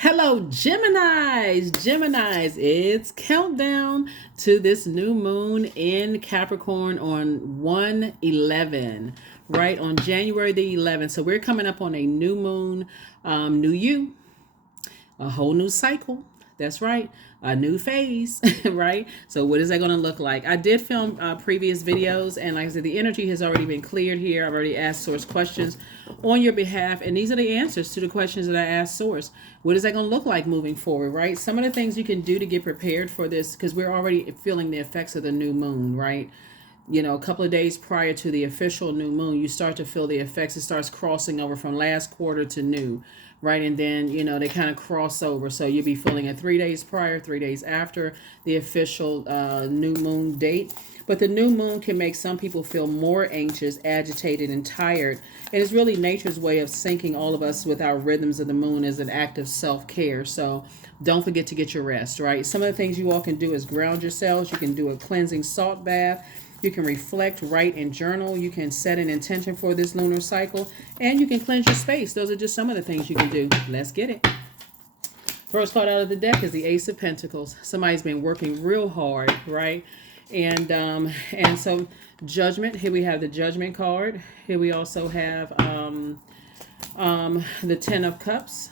Hello, Geminis. It's countdown to this new moon in Capricorn on 1/11, right on January the 11th. So we're coming up on a new moon, new you, a whole new cycle. That's right, a new phase, right? So, what is that going to look like? I did film previous videos, and like I said, the energy has already been cleared here. I've already asked Source questions on your behalf, and these are the answers to the questions that I asked Source. What is that going to look like moving forward, right? Some of the things you can do to get prepared for this, because we're already feeling the effects of the new moon, right? A couple of days prior to the official new moon, you start to feel the effects. It starts crossing over from last quarter to new, right? And then, they kind of cross over. So you'll be feeling it 3 days prior, 3 days after the official new moon date. But the new moon can make some people feel more anxious, agitated, and tired. And it's really nature's way of syncing all of us with our rhythms of the moon as an act of self-care. So don't forget to get your rest, right? Some of the things you all can do is ground yourselves. You can do a cleansing salt bath. You can reflect, write, and journal. You can set an intention for this lunar cycle. And you can cleanse your space. Those are just some of the things you can do. Let's get it. First card out of the deck is the Ace of Pentacles. Somebody's been working real hard, right? And so Judgment. Here we have the Judgment card. Here we also have the Ten of Cups.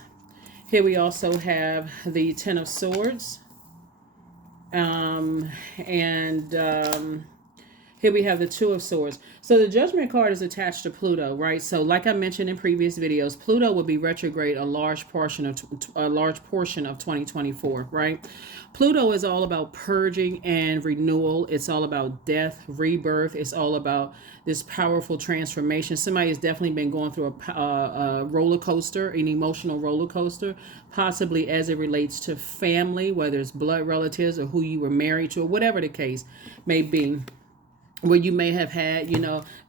Here we also have the Ten of Swords. Here we have the Two of Swords. So the Judgment card is attached to Pluto, right? So like I mentioned in previous videos, Pluto will be retrograde a large portion of 2024, right? Pluto is all about purging and renewal. It's all about death, rebirth. It's all about this powerful transformation. Somebody has definitely been going through a roller coaster, an emotional roller coaster, possibly as it relates to family, whether it's blood relatives or who you were married to, or whatever the case may be, where you may have had,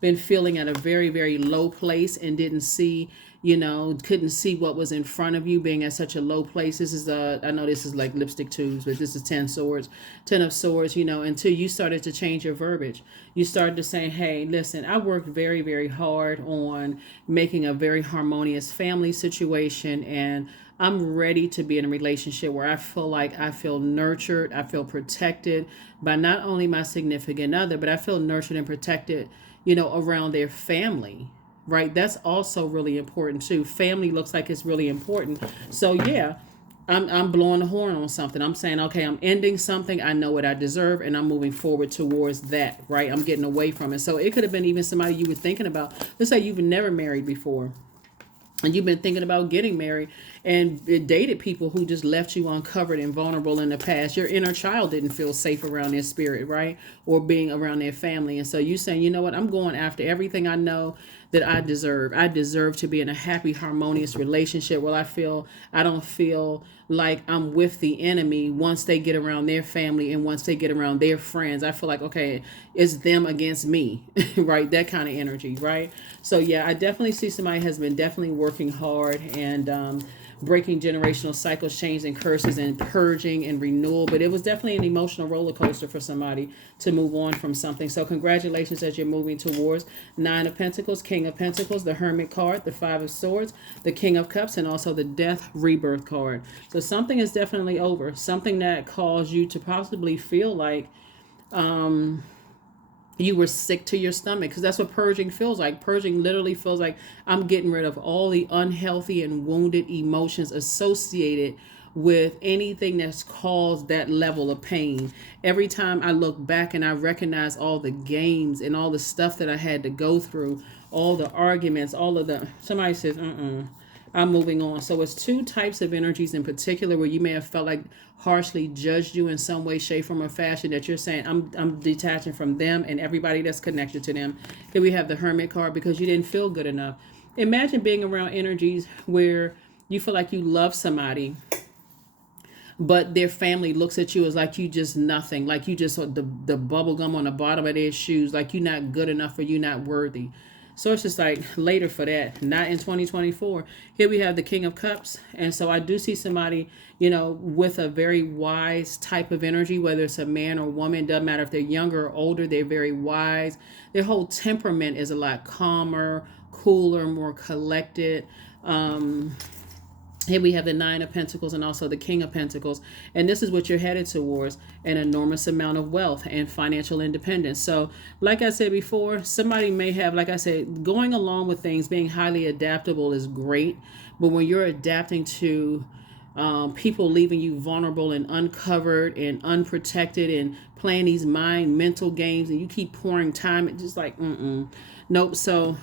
been feeling at a very, very low place and didn't see, couldn't see what was in front of you, being at such a low place. This is I know this is like lipstick tubes, but this is 10 swords, 10 of swords, until you started to change your verbiage. You started to say, hey, listen, I worked very, very hard on making a very harmonious family situation, and I'm ready to be in a relationship where I feel like I feel nurtured, I feel protected by not only my significant other, but I feel nurtured and protected, around their family, right? That's also really important too. Family looks like it's really important. So yeah, I'm blowing the horn on something. I'm saying, okay, I'm ending something. I know what I deserve, and I'm moving forward towards that, right? I'm getting away from it. So it could have been even somebody you were thinking about. Let's say you've never married before, and you've been thinking about getting married, and dated people who just left you uncovered and vulnerable in the past. Your inner child didn't feel safe around their spirit, right? Or being around their family. And so you saying, you know what, I'm going after everything I know that I deserve. I deserve to be in a happy, harmonious relationship where I don't feel like I'm with the enemy once they get around their family and once they get around their friends. I feel like, okay, it's them against me, right? That kind of energy, right? So yeah, I definitely see somebody has been definitely working hard and breaking generational cycles, changing curses, and purging and renewal. But it was definitely an emotional roller coaster for somebody to move on from something. So congratulations as you're moving towards Nine of Pentacles, King of Pentacles, the Hermit card, the Five of Swords, the King of Cups, and also the Death Rebirth card. So something is definitely over. Something that caused you to possibly feel like you were sick to your stomach, because that's what purging feels like. Purging literally feels like I'm getting rid of all the unhealthy and wounded emotions associated with anything that's caused that level of pain. Every time I look back and I recognize all the games and all the stuff that I had to go through, all the arguments, all of the, somebody says, I'm moving on. So it's two types of energies in particular where you may have felt like harshly judged you in some way, shape, form, or fashion, that you're saying, I'm detaching from them and everybody that's connected to them. Here we have the Hermit card, because you didn't feel good enough. Imagine being around energies where you feel like you love somebody, but their family looks at you as like you just nothing, like you just the bubble gum on the bottom of their shoes, like you're not good enough or you're not worthy. So it's just like later for that, not in 2024. Here we have the King of Cups. And so I do see somebody, with a very wise type of energy, whether it's a man or woman, doesn't matter if they're younger or older, they're very wise. Their whole temperament is a lot calmer, cooler, more collected. Here we have the Nine of Pentacles and also the King of Pentacles. And this is what you're headed towards, an enormous amount of wealth and financial independence. So like I said before, somebody may have, like I said, going along with things, being highly adaptable is great. But when you're adapting to people leaving you vulnerable and uncovered and unprotected and playing these mental games, and you keep pouring time, it's just like, nope. So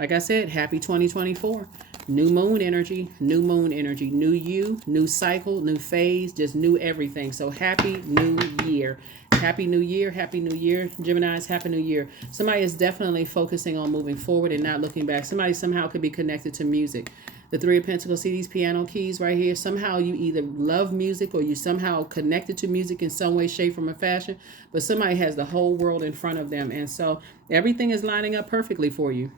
like I said, happy 2024. New moon energy, new you, new cycle, new phase, just new everything. So happy new year. Happy new year, Geminis, happy new year. Somebody is definitely focusing on moving forward and not looking back. Somebody somehow could be connected to music. The Three of Pentacles, see these piano keys right here? Somehow you either love music or you somehow connected to music in some way, shape, form, or fashion. But somebody has the whole world in front of them. And so everything is lining up perfectly for you.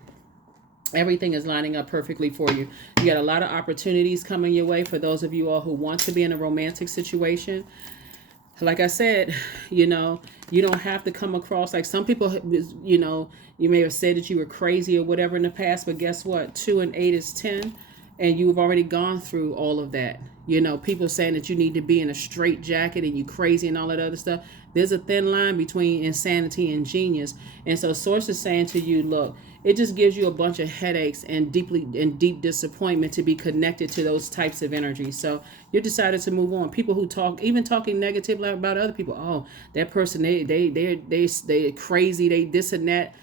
Everything is lining up perfectly for you. You got a lot of opportunities coming your way for those of you all who want to be in a romantic situation. Like I said, you don't have to come across like some people, you may have said that you were crazy or whatever in the past, but guess what? 2 and 8 is 10, and you've already gone through all of that. People saying that you need to be in a straight jacket and you crazy and all that other stuff. There's a thin line between insanity and genius. And so Source is saying to you, look, it just gives you a bunch of headaches and deep disappointment to be connected to those types of energies. So you decided to move on. People who talking negatively about other people. Oh, that person, they crazy, they this and that.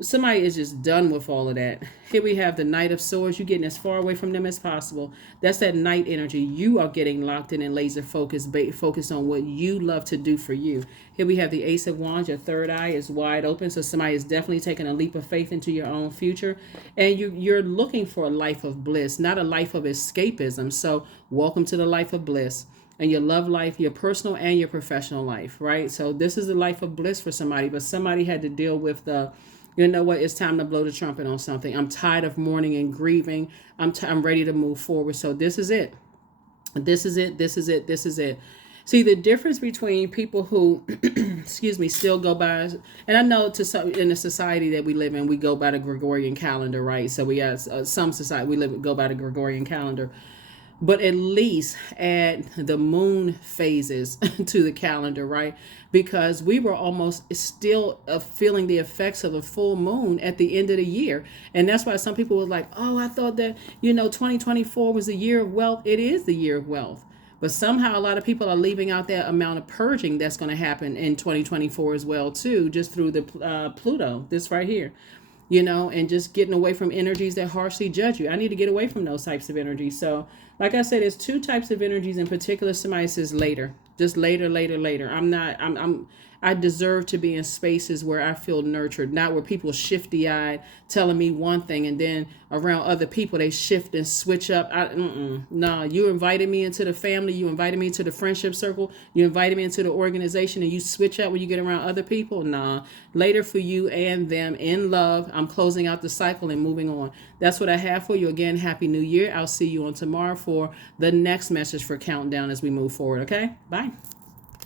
Somebody is just done with all of that. Here we have the Knight of Swords. You're getting as far away from them as possible. That's that night energy. You are getting locked in and laser focused on what you love to do for you. Here we have the Ace of Wands. Your third eye is wide open. So somebody is definitely taking a leap of faith into your own future. And you're looking for a life of bliss, not a life of escapism. So welcome to the life of bliss. And your love life, your personal and your professional life, right? So this is a life of bliss for somebody. But somebody had to deal with the... You know what? It's time to blow the trumpet on something. I'm tired of mourning and grieving. I'm ready to move forward. So this is it. This is it. See, the difference between people who, excuse me, still go by, and I know in the society that we live in, we go by the Gregorian calendar, right? So we got some society, go by the Gregorian calendar. But at least add the moon phases to the calendar, right? Because we were almost still feeling the effects of a full moon at the end of the year. And that's why some people were like, oh, I thought that, 2024 was the year of wealth. It is the year of wealth. But somehow a lot of people are leaving out that amount of purging that's going to happen in 2024 as well, too, just through the Pluto, this right here. And just getting away from energies that harshly judge you. I need to get away from those types of energies. So, like I said, there's two types of energies in particular. Somebody says later, just later. I deserve to be in spaces where I feel nurtured, not where people shifty-eyed telling me one thing and then around other people they shift and switch up. No, you invited me into the family, you invited me into the friendship circle, you invited me into the organization, and you switch up when you get around other people. Nah, later for you and them in love. I'm closing out the cycle and moving on. That's what I have for you. Again, Happy New Year. I'll see you on tomorrow for the next message for Countdown as we move forward. Okay, bye.